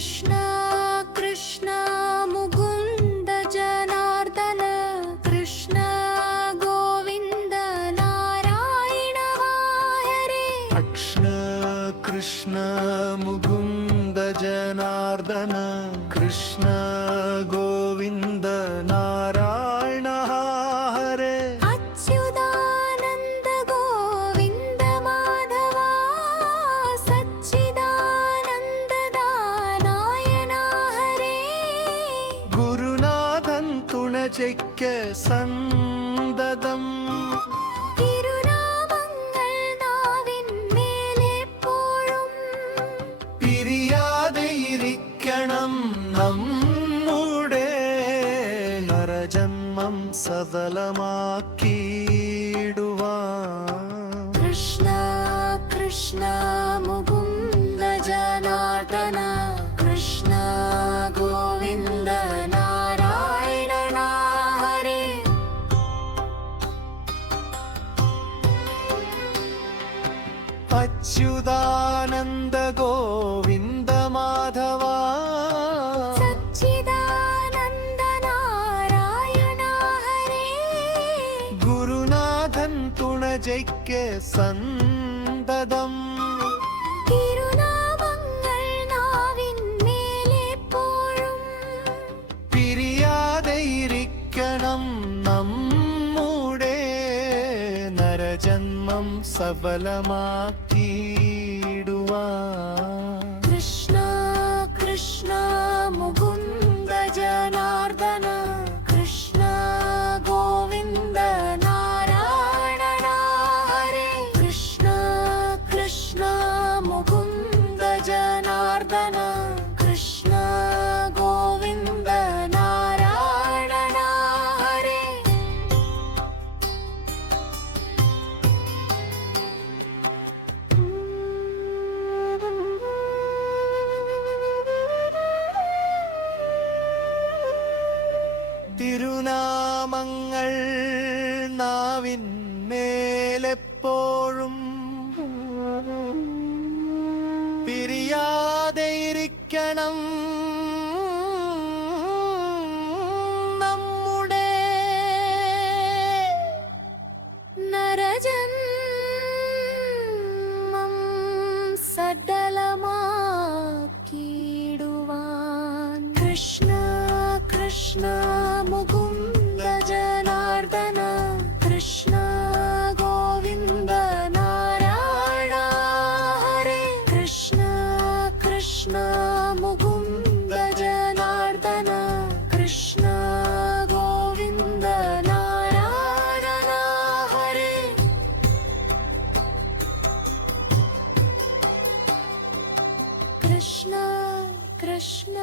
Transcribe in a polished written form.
कृष्ण कृष्ण मुकुन्द जनार्दन कृष्ण गोविन्द नारायण हरे। कृष्ण कृष्ण मुकुन्द जनार्दन कृष्ण गोविन्द नारायण हरे। अच्युतानन्द गोविन्द माधवा सच्चिदानन्द नारायण हरे। गुरुनाथन तुणजैक्य सन्ददम् നമ്മുടെ നരജന്മം സഫലമാക്കിയിടുവാൻ। കൃഷ്ണ കൃഷ്ണ മുകുന്ദ ജനാർദന കൃഷ്ണ ഗോവിന്ദ നാരായണ ഹരേ। അച്യുതാനന്ദ ഗോവിന്ദ മാധവ സച്ചിദാനന്ദ നാരായണ ഹരേ। ഗുരുനാഥൻ തുണജയ്ക്ക് സന്തതം തിരുനാമങ്ങൾ നാവിന്മേലെപ്പോഴും പിരിയാതെ ഇരിക്കണം നമ്മുടെ നരജന്മം സഫലമാക്കിയിടുവാൻ। കൃഷ്ണ കൃഷ്ണ മുകുന്ദ ജനാർദന കൃഷ്ണ ഗോവിന്ദ നാരായണ ഹരേ। കൃഷ്ണ കൃഷ്ണ മുകുന്ദ ജനാർദന കൃഷ്ണ ഗോവിന്ദ നാരായണ ഹരേ। തിരുനാമങ്ങൾ നാവിന്മേലെപ്പോഴും പിരിയാതെ ഇരിക്കണം നമ്മുടെ നരജന്മം സഡലമാക്കിയിടുവാൻ। കൃഷ്ണ കൃഷ്ണ മുകുന്ദ ജനാർദന കൃഷ്ണ ഗോവിന്ദ നാരായണ ഹരേ। കൃഷ്ണ കൃഷ്ണ മുകുന്ദ ജനാർദന കൃഷ്ണ ഗോവിന്ദ നാരായണ ഹരേ। കൃഷ്ണ കൃഷ്ണ